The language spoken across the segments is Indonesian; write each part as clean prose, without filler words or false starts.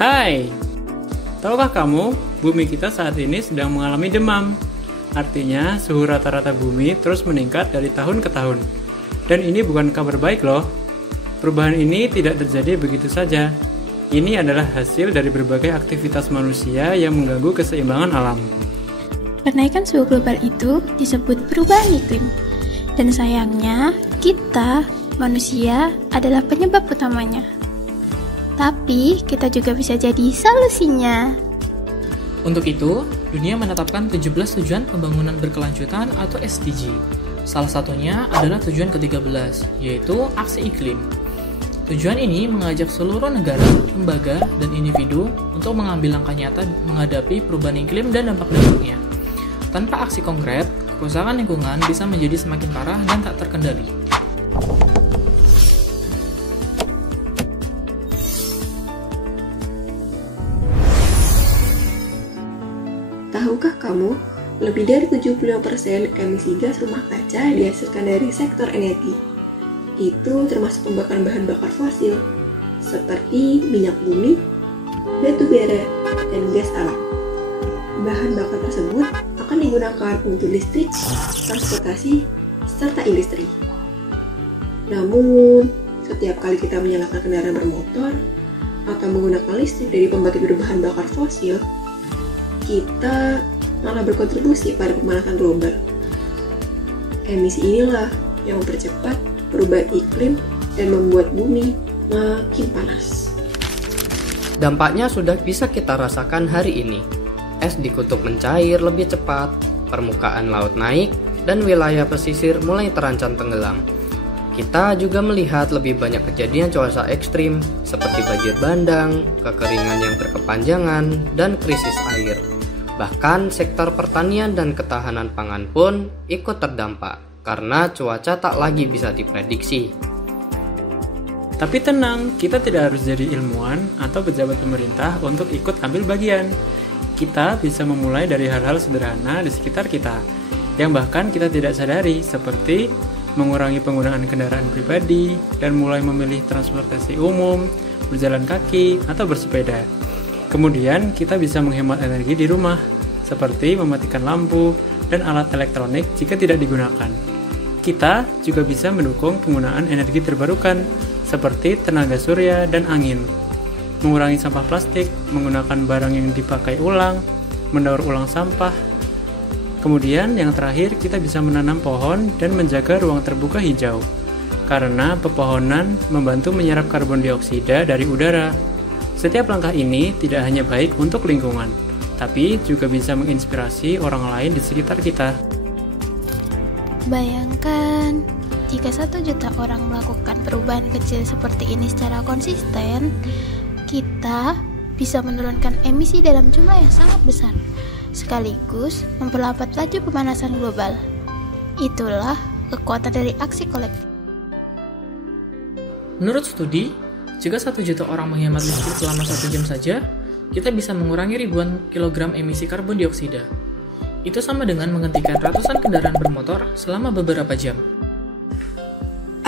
Hai, tahukah kamu, bumi kita saat ini sedang mengalami demam. Artinya, suhu rata-rata bumi terus meningkat dari tahun ke tahun. Dan ini bukan kabar baik loh. Perubahan ini tidak terjadi begitu saja. Ini adalah hasil dari berbagai aktivitas manusia yang mengganggu keseimbangan alam. Kenaikan suhu global itu disebut perubahan iklim. Dan sayangnya, kita, manusia, adalah penyebab utamanya. Tapi, kita juga bisa jadi solusinya. Untuk itu, dunia menetapkan 17 tujuan pembangunan berkelanjutan atau SDG. Salah satunya adalah tujuan ke-13, yaitu aksi iklim. Tujuan ini mengajak seluruh negara, lembaga, dan individu untuk mengambil langkah nyata menghadapi perubahan iklim dan dampak-dampaknya. Tanpa aksi konkret, kerusakan lingkungan bisa menjadi semakin parah dan tak terkendali. Tahukah kamu, lebih dari 75% emisi gas rumah kaca dihasilkan dari sektor energi. Itu termasuk pembakaran bahan bakar fosil, seperti minyak bumi, batu bara, dan gas alam. Bahan bakar tersebut akan digunakan untuk listrik, transportasi, serta industri. Namun, setiap kali kita menyalakan kendaraan bermotor atau menggunakan listrik dari pembangkit berbahan bakar fosil, kita malah berkontribusi pada pemanasan global. Emisi inilah yang mempercepat perubahan iklim dan membuat bumi makin panas. Dampaknya sudah bisa kita rasakan hari ini. Es di kutub mencair lebih cepat, permukaan laut naik, dan wilayah pesisir mulai terancam tenggelam. Kita juga melihat lebih banyak kejadian cuaca ekstrim seperti banjir bandang, kekeringan yang berkepanjangan, dan krisis air. Bahkan sektor pertanian dan ketahanan pangan pun ikut terdampak karena cuaca tak lagi bisa diprediksi. Tapi tenang, kita tidak harus jadi ilmuwan atau pejabat pemerintah untuk ikut ambil bagian. Kita bisa memulai dari hal-hal sederhana di sekitar kita, yang bahkan kita tidak sadari, seperti mengurangi penggunaan kendaraan pribadi dan mulai memilih transportasi umum, berjalan kaki, atau bersepeda. Kemudian kita bisa menghemat energi di rumah, seperti mematikan lampu dan alat elektronik jika tidak digunakan. Kita juga bisa mendukung penggunaan energi terbarukan, seperti tenaga surya dan angin. Mengurangi sampah plastik, menggunakan barang yang dipakai ulang, mendaur ulang sampah. Kemudian yang terakhir, kita bisa menanam pohon dan menjaga ruang terbuka hijau, karena pepohonan membantu menyerap karbon dioksida dari udara. Setiap langkah ini tidak hanya baik untuk lingkungan, tapi juga bisa menginspirasi orang lain di sekitar kita. Bayangkan, jika 1 juta orang melakukan perubahan kecil seperti ini secara konsisten, kita bisa menurunkan emisi dalam jumlah yang sangat besar, sekaligus memperlambat laju pemanasan global. Itulah kekuatan dari aksi kolektif. Menurut studi, jika 1 juta orang menghemat listrik selama 1 jam saja, kita bisa mengurangi ribuan kilogram emisi karbon dioksida. Itu sama dengan menghentikan ratusan kendaraan bermotor selama beberapa jam.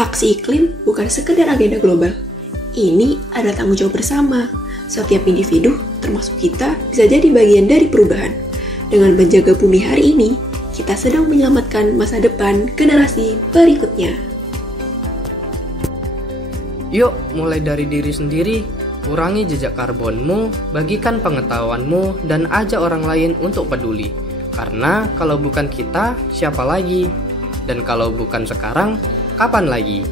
Aksi iklim bukan sekedar agenda global. Ini adalah tanggung jawab bersama. Setiap individu, termasuk kita, bisa jadi bagian dari perubahan. Dengan menjaga bumi hari ini, kita sedang menyelamatkan masa depan generasi berikutnya. Yuk, mulai dari diri sendiri, kurangi jejak karbonmu, bagikan pengetahuanmu, dan ajak orang lain untuk peduli. Karena kalau bukan kita, siapa lagi? Dan kalau bukan sekarang, kapan lagi?